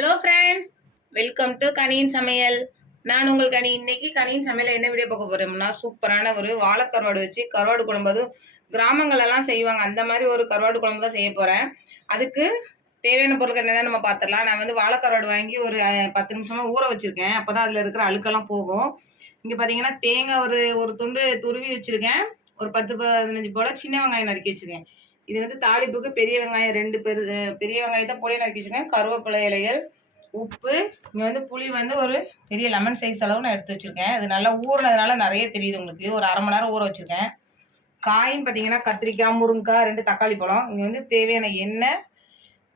Hello friends welcome to கனியின் சமையல் நான் உங்கள் கனி. இன்னைக்கு கனியின் சமையல் என்ன வீடியோ பார்க்க போகிறோம்னா சூப்பரான ஒரு வாழைக்கருவாடு வச்சு கருவாடு குழம்பு. அதுவும் கிராமங்களெல்லாம் செய்வாங்க. அந்த மாதிரி ஒரு கருவாடு குழம்பு தான் செய்ய போகிறேன் அதுக்கு தேவையான பொருட்கள் என்னென்ன நம்ம பார்த்துடலாம். நான் வந்து வாழைக்கருவாடு வாங்கி ஒரு பத்து நிமிஷமாக ஊற வச்சுருக்கேன். அப்போ தான் அதில் இருக்கிற அழுக்கெல்லாம் போகும். இங்கே பார்த்தீங்கன்னா தேங்காய் ஒரு ஒரு துண்டு துருவி வச்சுருக்கேன். ஒரு பத்து பதினஞ்சு போல் சின்ன வெங்காயம் நறுக்கி வச்சிருக்கேன். இது வந்து தாளிப்புக்கு பெரிய வெங்காயம் ரெண்டு பெரு பெரிய வெங்காயத்தை பொடியை நறுக்கி வச்சிருக்கேன் கருவேப்பிலை இலைகள் உப்பு இங்கே வந்து புளி வந்து ஒரு பெரிய லெமன் சைஸ் அளவு நான் எடுத்து வச்சுருக்கேன். அது நல்லா ஊறினதுனால நிறைய தெரியுது உங்களுக்கு. ஒரு அரை மணி நேரம் ஊற வச்சுருக்கேன். காயின்னு பார்த்தீங்கன்னா கத்திரிக்காய் முருங்கைக்காய் ரெண்டு தக்காளி பழம். இங்கே வந்து தேவையான எண்ணெய்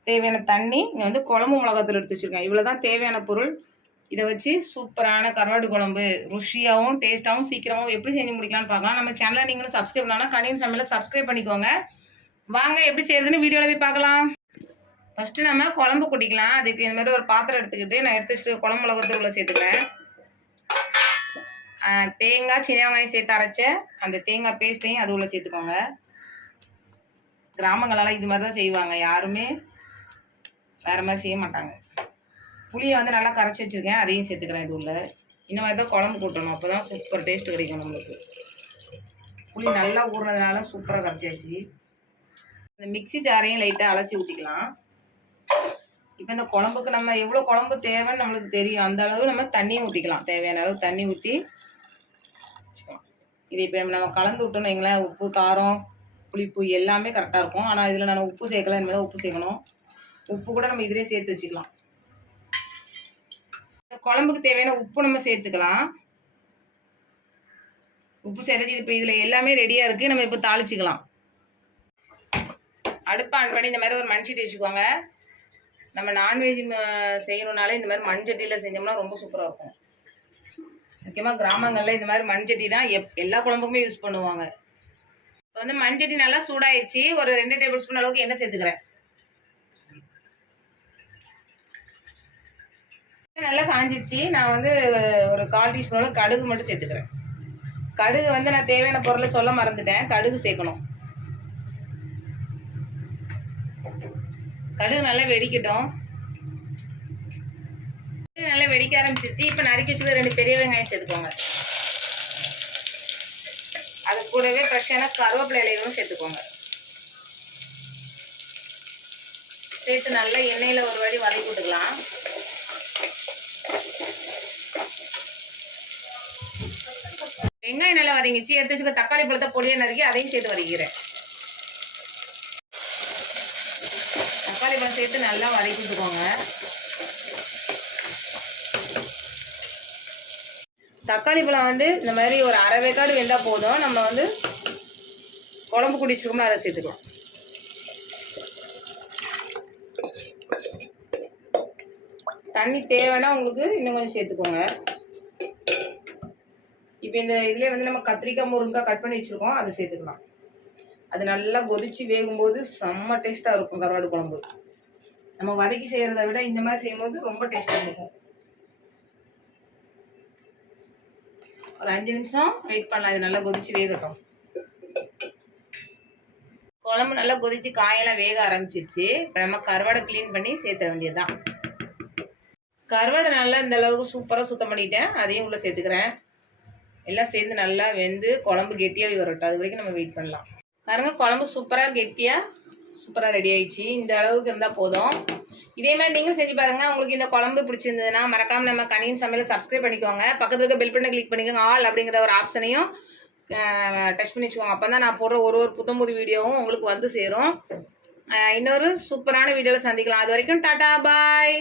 தேவையான தண்ணி இங்கே வந்து குழம்பு மிளகாத்தூள் எடுத்து வச்சுருக்கேன். இவ்வளோ தான் தேவையான பொருள். இதை வச்சு சூப்பரான கருவாடு குழம்பு. ருசியாகவும் டேஸ்ட்டாகவும் சீக்கிரமாகவும் எப்படி செஞ்சு முடிக்கலாம்னு பார்க்கலாம். நம்ம சேனலை நீங்களும் சப்ஸ்கிரைப் பண்ணலாம் கனியன் சமையலை சப்ஸ்கிரைப் பண்ணிக்கோங்க. வாங்க எப்படி செய்யறதுன்னு வீடியோவில் போய் பார்க்கலாம். ஃபஸ்ட்டு நம்ம குழம்பு குடிக்கலாம் அதுக்கு இந்த மாதிரி ஒரு பாத்திரம் எடுத்துக்கிட்டு நான் எடுத்து வச்சுட்டு குழம்பு மிளகாத்தூளை சேர்த்துக்கிறேன். தேங்காய் சின்ன வெங்காயம் சேர்த்து அரைச்ச அந்த தேங்காய் பேஸ்ட்டையும் அது உள்ளே சேர்த்துக்கோங்க. கிராமங்களெல்லாம் இது மாதிரி தான் செய்வாங்க. யாருமே வேறு மாதிரி செய்ய மாட்டாங்க. புளியை வந்து நல்லா கரைச்சி வச்சுருக்கேன். அதையும் சேர்த்துக்கிறேன் இது உள்ள இந்த மாதிரி தான் குழம்பு கூட்டணும். அப்போ தான் சூப்பர் டேஸ்ட் கிடைக்கும் நம்மளுக்கு. புளி நல்லா ஊறினதுனால சூப்பராக கரைச்சாச்சு. இந்த மிக்ஸி ஜாரையும் லைட்டாக அலசி ஊற்றிக்கலாம் இப்போ இந்த குழம்புக்கு நம்ம எவ்வளோ குழம்பு தேவைன்னு நம்மளுக்கு தெரியும். அந்த அளவு நம்ம தண்ணியும் ஊற்றிக்கலாம் தேவையான அளவு தண்ணி ஊற்றி வச்சுக்கலாம். இது இப்போ நம்ம கலந்து விட்டோம்னு வைங்களேன் உப்பு காரம் புளிப்பு எல்லாமே கரெக்டாக இருக்கும். ஆனால் இதில் நான் உப்பு சேர்க்கல. இனிமேல் உப்பு சேர்க்கணும். உப்பு கூட நம்ம இதிலே சேர்த்து வச்சுக்கலாம். இந்த குழம்புக்கு தேவையான உப்பு நம்ம சேர்த்துக்கலாம். உப்பு சேர்த்து இப்போ இதில் எல்லாமே ரெடியாக இருக்குது நம்ம இப்போ தாளிச்சிக்கலாம். அடுப்பு ஆன் பண்ணி இந்த மாதிரி ஒரு மண்சட்டி வச்சுக்கோங்க. நம்ம நான்வெஜ் செய்யணுன்னாலே இந்த மாதிரி மண்சட்டியில் செஞ்சோம்னா ரொம்ப சூப்பராக இருக்கும். முக்கியமாக கிராமங்களில் இந்த மாதிரி மண்சட்டி தான் எப் எல்லா குழம்புக்குமே யூஸ் பண்ணுவாங்க. இப்போ வந்து மண்சட்டி நல்லா சூடாயிடுச்சு. ஒரு ரெண்டு டேபிள் ஸ்பூன் அளவுக்கு எண்ணெய் சேர்த்துக்கிறேன். நல்லா காஞ்சிச்சு. நான் வந்து ஒரு கால் டீஸ்பூன் அளவுக்கு கடுகு மட்டும் சேர்த்துக்கிறேன். கடுகு வந்து நான் தேவையான பொருளை சொல்ல மறந்துட்டேன். கடுகு சேர்க்கணும். கடுகு நல்லா வெடிக்கட்டும். கடுகு நல்லா வெடிக்க ஆரம்பிச்சிருச்சு. இப்போ நறுக்கி வச்சுக்க ரெண்டு பெரிய வெங்காயம் சேர்த்துக்கோங்க. அது கூடவே ஃப்ரெஷ்ஷான கருவேப்பிலை இலைகளும் சேர்த்துக்கோங்க. சேர்த்து நல்லா எண்ணெயில் ஒரு வாடி வதக்கி விட்டுக்கலாம். வெங்காயம் நல்லா வதங்கிச்சு எடுத்து வச்சுக்க தக்காளி பழத்தை பொடியாக நறுக்கி அதையும் சேர்த்து வதக்கிறேன். தக்காளி சேர்த்து நல்லா வதக்கிட்டுக்கோங்க தக்காளி பழம் வந்து இந்த மாதிரி ஒரு அரை வேக்காடு வெந்தால் போதும். நம்ம வந்து குழம்பு குடிச்சிருக்கோம்னா அதை சேர்த்துக்கலாம். தண்ணி தேவைன்னா உங்களுக்கு இன்னும் கொஞ்சம் சேர்த்துக்கோங்க. இப்போ இந்த இதுலேயே வந்து நம்ம கத்திரிக்காய் முருங்காய் கட் பண்ணி வச்சுருக்கோம் அதை சேர்த்துக்கலாம். அது நல்லா கொதிச்சு வேகும்போது செம்ம டேஸ்ட்டாக இருக்கும் கருவாடு குழம்பு. நம்ம வதக்கி செய்கிறத விட இந்த மாதிரி செய்யும்போது ரொம்ப டேஸ்ட்டாக இருக்கும். ஒரு அஞ்சு நிமிஷம் வெயிட் பண்ணலாம். இது நல்லா கொதிச்சு வேகட்டும். குழம்பு நல்லா கொதிச்சு காயெல்லாம் வேக ஆரம்பிச்சிருச்சு. இப்போ நம்ம கருவாடை க்ளீன் பண்ணி சேர்த்த வேண்டியதுதான். கருவாடை நல்லா இந்த அளவுக்கு சூப்பராக சுத்தம் பண்ணிட்டேன். அதையும் உள்ளே சேர்த்துக்கிறேன். எல்லாம் சேர்ந்து நல்லா வெந்து குழம்பு கெட்டியாக வரட்டும். அது வரைக்கும் நம்ம வெயிட் பண்ணலாம். பாருங்க குழம்பு சூப்பராக கெட்டியாக சூப்பராக ரெடி ஆயிடுச்சு. இந்த அளவுக்கு இருந்தால் போதும். இதே மாதிரி நீங்களும் செஞ்சு பாருங்கள் உங்களுக்கு இந்த குழம்பு பிடிச்சிருந்ததுன்னா மறக்காம நம்ம கனியின் சமையலை சப்ஸ்கிரைப் பண்ணிக்கோங்க. பக்கத்தில் இருக்க பெல் பண்ணை கிளிக் பண்ணிக்கோங்க. ஆல் அப்படிங்கிற ஒரு ஆப்ஷனையும் டச் பண்ணி வச்சுக்கோங்க. அப்போ தான் நான் போடுற ஒரு ஒரு புத்தம் புது வீடியோவும் உங்களுக்கு வந்து சேரும். இன்னொரு சூப்பரான வீடியோவில் சந்திக்கலாம். அது வரைக்கும் டாடா பாய்.